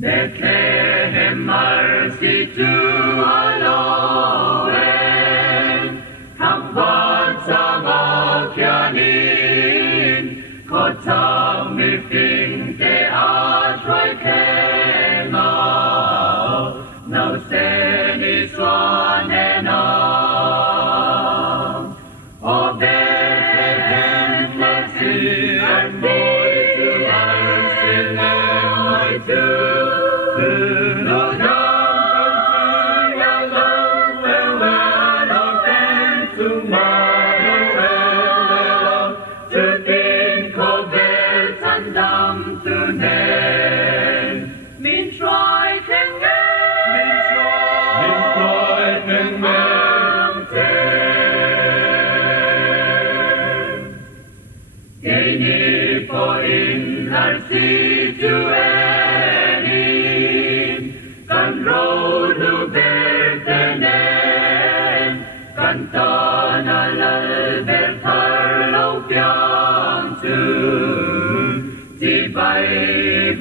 Bethlehem marsitu aloen, hampat sa makyanin, kotang mifting te atroy kema, now seni swanena. O Bethlehem marsitu and boys to sing my tune. Di bay